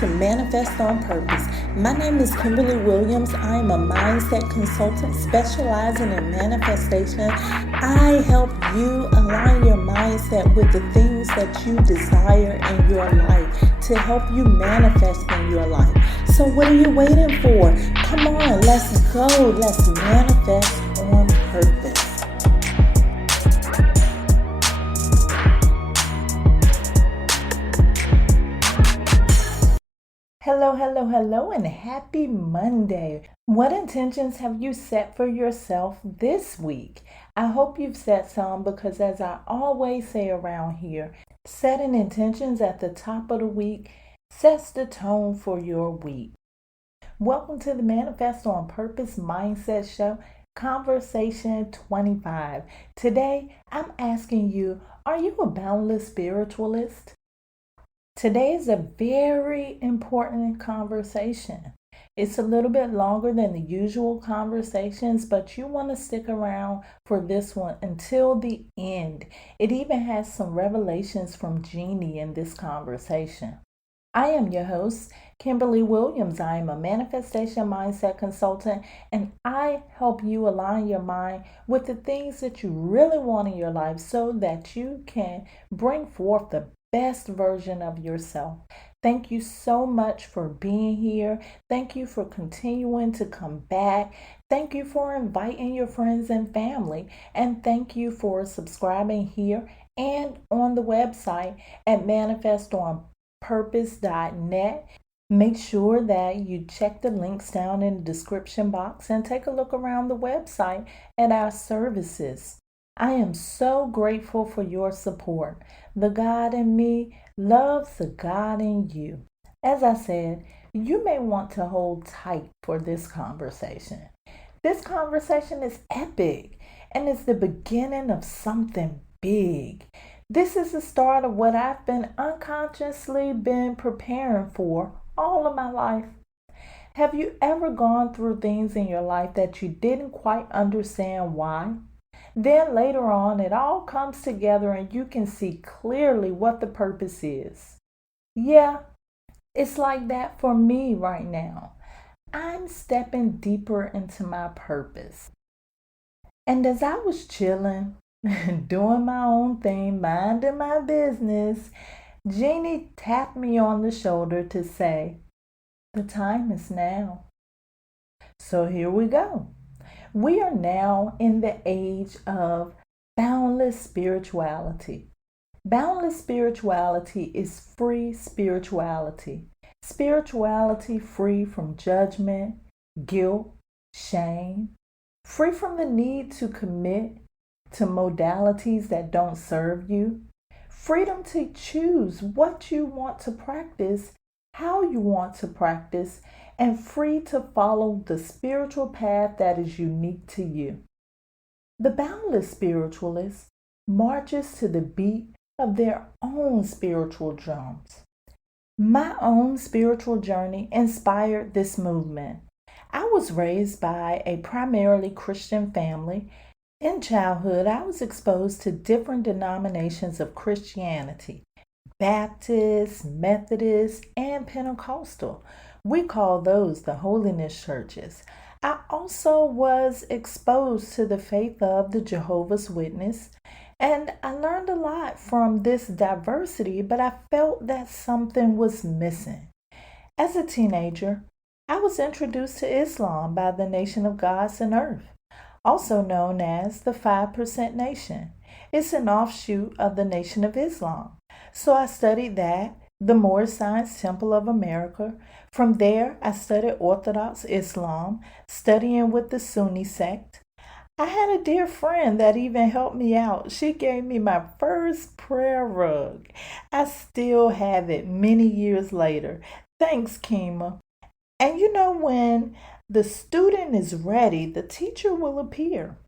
to Manifest on Purpose. My name is Kimberly Williams. I am a mindset consultant specializing in manifestation. I help you align your mindset with the things that you desire in your life to help you manifest in your life. So what are you waiting for? Come on, let's go. Let's manifest on purpose. Hello, and happy Monday. What intentions have you set for yourself this week? I hope you've set some because, as I always say around here, setting intentions at the top of the week sets the tone for your week. Welcome to the Manifest on Purpose Mindset Show, Conversation 25. Today, I'm asking you, are you a boundless spiritualist? Today is a very important conversation. It's a little bit longer than the usual conversations, but you want to stick around for this one until the end. It even has some revelations from Jeanie in this conversation. I am your host, Kimberly Williams. I am a manifestation mindset consultant, and I help you align your mind with the things that you really want in your life so that you can bring forth the best version of yourself. Thank you so much for being here. Thank you for continuing to come back. Thank you for inviting your friends and family. And thank you for subscribing here and on the website at manifestonpurpose.net. Make sure that you check the links down in the description box and take a look around the website at our services. I am so grateful for your support. The God in me loves the God in you. As I said, you may want to hold tight for this conversation. This conversation is epic and it's the beginning of something big. This is the start of what I've been unconsciously preparing for all of my life. Have you ever gone through things in your life that you didn't quite understand why? Then later on, it all comes together and you can see clearly what the purpose is. Yeah, it's like that for me right now. I'm stepping deeper into my purpose. And as I was chilling, doing my own thing, minding my business, Jeanie tapped me on the shoulder to say, the time is now. So here we go. We are now in the age of boundless spirituality. Boundless spirituality is free spirituality. Spirituality free from judgment, guilt, shame, free from the need to commit to modalities that don't serve you, freedom to choose what you want to practice, how you want to practice, and free to follow the spiritual path that is unique to you. The boundless spiritualist marches to the beat of their own spiritual drums. My own spiritual journey inspired this movement. I was raised by a primarily Christian family. In childhood, I was exposed to different denominations of Christianity: Baptist, Methodist, and Pentecostal. We call those the holiness churches. I also was exposed to the faith of the Jehovah's Witness, and I learned a lot from this diversity, but I felt that something was missing. As a teenager, I was introduced to Islam by the Nation of Gods and Earth, also known as the 5% Nation. It's an offshoot of the Nation of Islam. So I studied that, the Moorish Science Temple of America. From there, I studied Orthodox Islam, studying with the Sunni sect. I had a dear friend that even helped me out. She gave me my first prayer rug. I still have it many years later. Thanks, Kima. And you know, when the student is ready, the teacher will appear.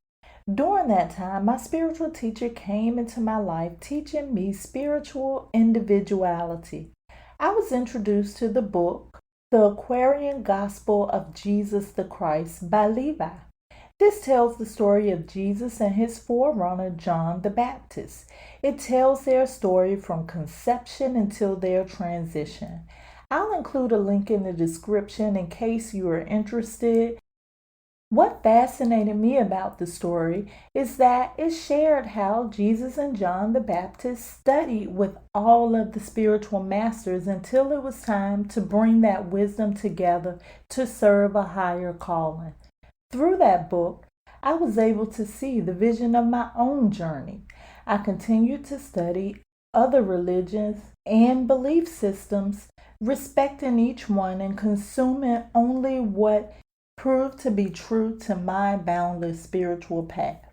During that time, my spiritual teacher came into my life teaching me spiritual individuality. I was introduced to the book, The Aquarian Gospel of Jesus the Christ by Levi. This tells the story of Jesus and his forerunner, John the Baptist. It tells their story from conception until their transition. I'll include a link in the description in case you are interested. What fascinated me about the story is that it shared how Jesus and John the Baptist studied with all of the spiritual masters until it was time to bring that wisdom together to serve a higher calling. Through that book, I was able to see the vision of my own journey. I continued to study other religions and belief systems, respecting each one and consuming only what proved to be true to my boundless spiritual path.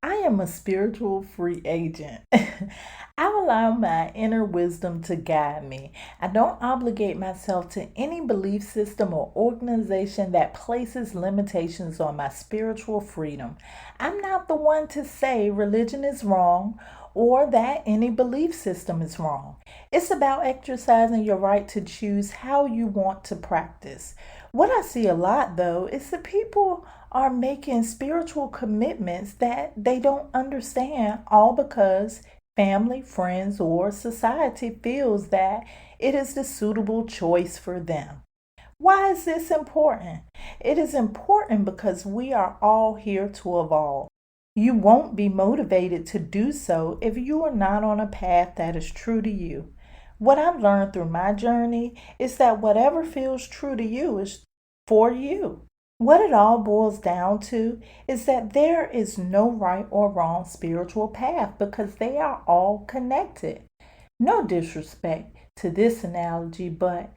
I am a spiritual free agent. I allow my inner wisdom to guide me. I don't obligate myself to any belief system or organization that places limitations on my spiritual freedom. I'm not the one to say religion is wrong or that any belief system is wrong. It's about exercising your right to choose how you want to practice. What I see a lot, though, is that people are making spiritual commitments that they don't understand, all because family, friends, or society feels that it is the suitable choice for them. Why is this important? It is important because we are all here to evolve. You won't be motivated to do so if you are not on a path that is true to you. What I've learned through my journey is that whatever feels true to you is for you. What it all boils down to is that there is no right or wrong spiritual path because they are all connected. No disrespect to this analogy, but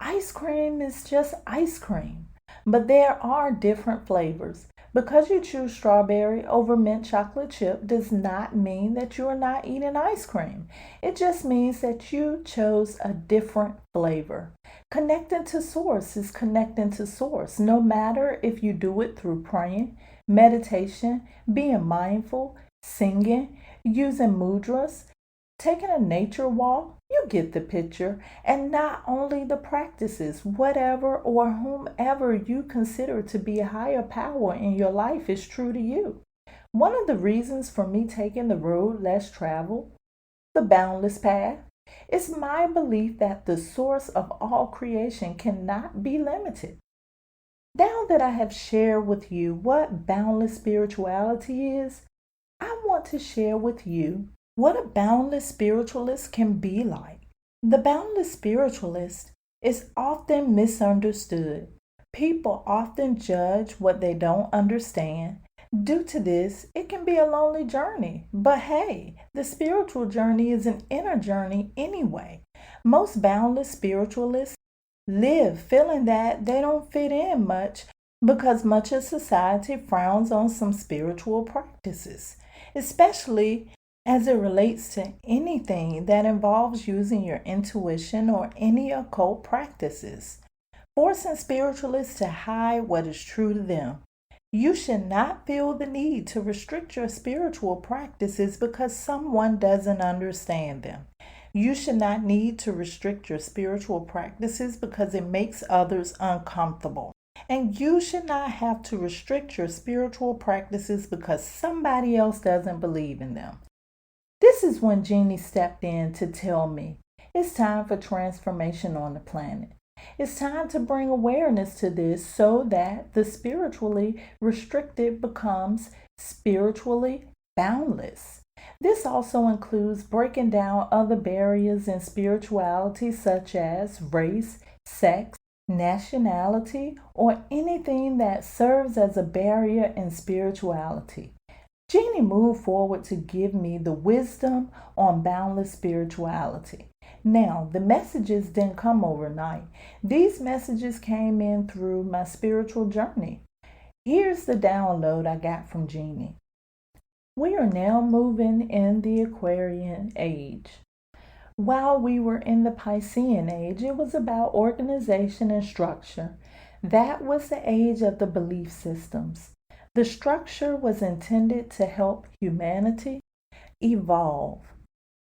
ice cream is just ice cream. But there are different flavors. Because you choose strawberry over mint chocolate chip does not mean that you are not eating ice cream. It just means that you chose a different flavor. Connecting to source is connecting to source, no matter if you do it through praying, meditation, being mindful, singing, using mudras, taking a nature walk. You get the picture. And not only the practices, whatever or whomever you consider to be a higher power in your life is true to you. One of the reasons for me taking the road less traveled, the boundless path, is my belief that the source of all creation cannot be limited. Now that I have shared with you what boundless spirituality is, I want to share with you what a boundless spiritualist can be like. The boundless spiritualist is often misunderstood. People often judge what they don't understand. Due to this, it can be a lonely journey. But hey, the spiritual journey is an inner journey anyway. Most boundless spiritualists live feeling that they don't fit in much because much of society frowns on some spiritual practices, especially as it relates to anything that involves using your intuition or any occult practices, forcing spiritualists to hide what is true to them. You should not feel the need to restrict your spiritual practices because someone doesn't understand them. You should not need to restrict your spiritual practices because it makes others uncomfortable. And you should not have to restrict your spiritual practices because somebody else doesn't believe in them. This is when Jeanie stepped in to tell me it's time for transformation on the planet. It's time to bring awareness to this so that the spiritually restricted becomes spiritually boundless. This also includes breaking down other barriers in spirituality such as race, sex, nationality, or anything that serves as a barrier in spirituality. Jeanie moved forward to give me the wisdom on boundless spirituality. Now, the messages didn't come overnight. These messages came in through my spiritual journey. Here's the download I got from Jeanie. We are now moving in the Aquarian age. While we were in the Piscean age, it was about organization and structure. That was the age of the belief systems. The structure was intended to help humanity evolve.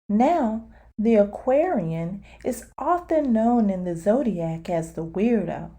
Now, the Aquarian is often known in the zodiac as the weirdo.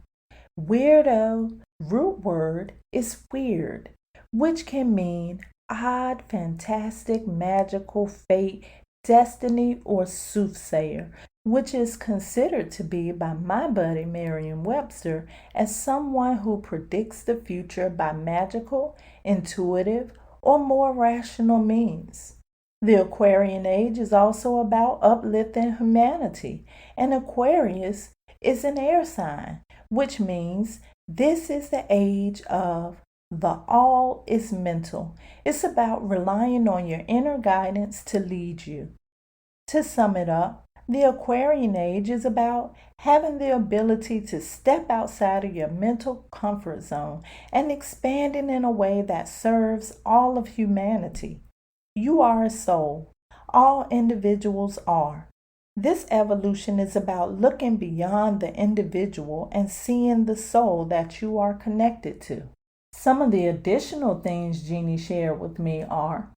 Weirdo root word is weird, which can mean odd, fantastic, magical, fate, destiny, or soothsayer. which is considered to be by my buddy Merriam-Webster as someone who predicts the future by magical, intuitive, or more rational means. The Aquarian age is also about uplifting humanity, and Aquarius is an air sign, which means this is the age of the all is mental. It's about relying on your inner guidance to lead you. To sum it up, the Aquarian age is about having the ability to step outside of your mental comfort zone and expanding in a way that serves all of humanity. You are a soul. All individuals are. This evolution is about looking beyond the individual and seeing the soul that you are connected to. Some of the additional things Jeanie shared with me are,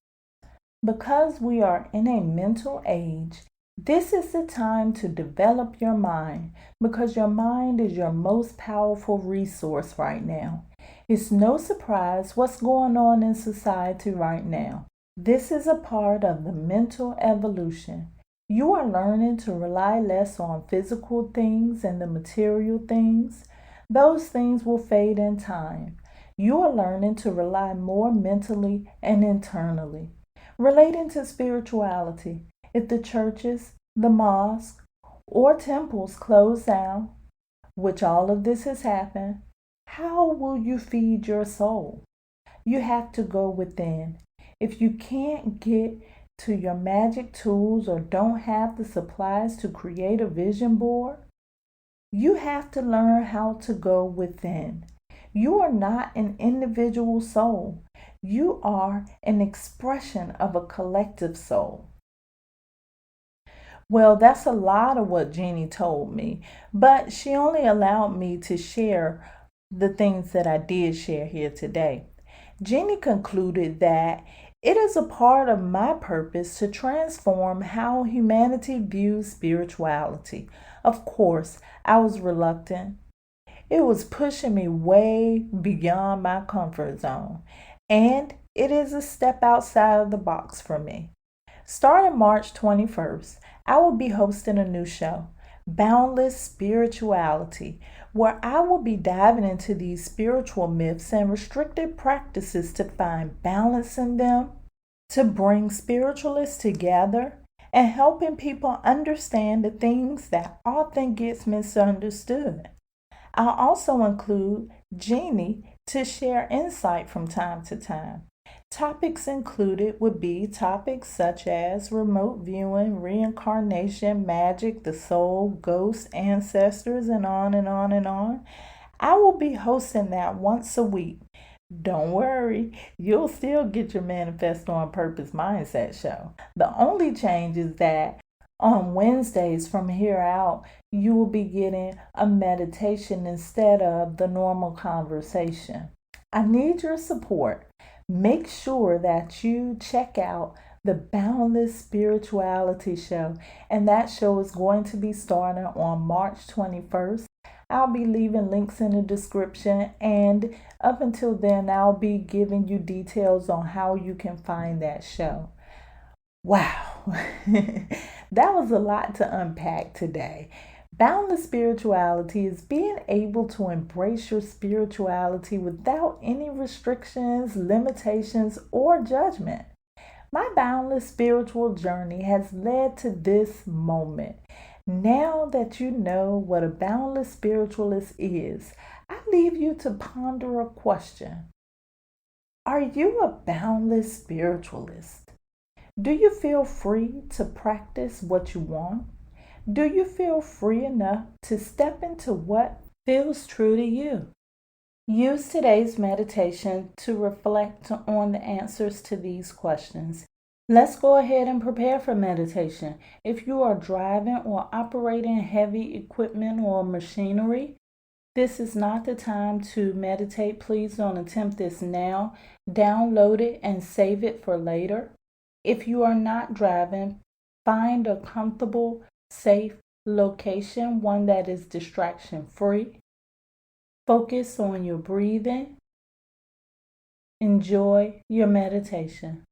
because we are in a mental age, this is the time to develop your mind because your mind is your most powerful resource right now. It's no surprise what's going on in society right now. This is a part of the mental evolution. You are learning to rely less on physical things and the material things. Those things will fade in time. You are learning to rely more mentally and internally. Relating to spirituality, if the churches, the mosques, or temples close down, which all of this has happened, how will you feed your soul? You have to go within. If you can't get to your magic tools or don't have the supplies to create a vision board, you have to learn how to go within. You are not an individual soul. You are an expression of a collective soul. Well, that's a lot of what Jeanie told me, but she only allowed me to share the things that I did share here today. Jeanie concluded that it is a part of my purpose to transform how humanity views spirituality. Of course, I was reluctant. It was pushing me way beyond my comfort zone, and it is a step outside of the box for me. Starting March 21st, I will be hosting a new show, Boundless Spirituality, where I will be diving into these spiritual myths and restricted practices to find balance in them, to bring spiritualists together, and helping people understand the things that often gets misunderstood. I'll also include Jeanie to share insight from time to time. Topics included would be topics such as remote viewing, reincarnation, magic, the soul, ghosts, ancestors, and on and on and on. I will be hosting that once a week. Don't worry, you'll still get your Manifest on Purpose Mindset show. The only change is that on Wednesdays from here out, you will be getting a meditation instead of the normal conversation. I need your support. Make sure that you check out the Boundless Spirituality show, and that show is going to be starting on March 21st. I'll be leaving links in the description, and up until then, I'll be giving you details on how you can find that show. Wow, that was a lot to unpack today. Boundless spirituality is being able to embrace your spirituality without any restrictions, limitations, or judgment. My boundless spiritual journey has led to this moment. Now that you know what a boundless spiritualist is, I leave you to ponder a question. Are you a boundless spiritualist? Do you feel free to practice what you want? Do you feel free enough to step into what feels true to you? Use today's meditation to reflect on the answers to these questions. Let's go ahead and prepare for meditation. If you are driving or operating heavy equipment or machinery, this is not the time to meditate. Please don't attempt this now. Download it and save it for later. If you are not driving, find a comfortable, safe location, one that is distraction-free. Focus on your breathing. Enjoy your meditation.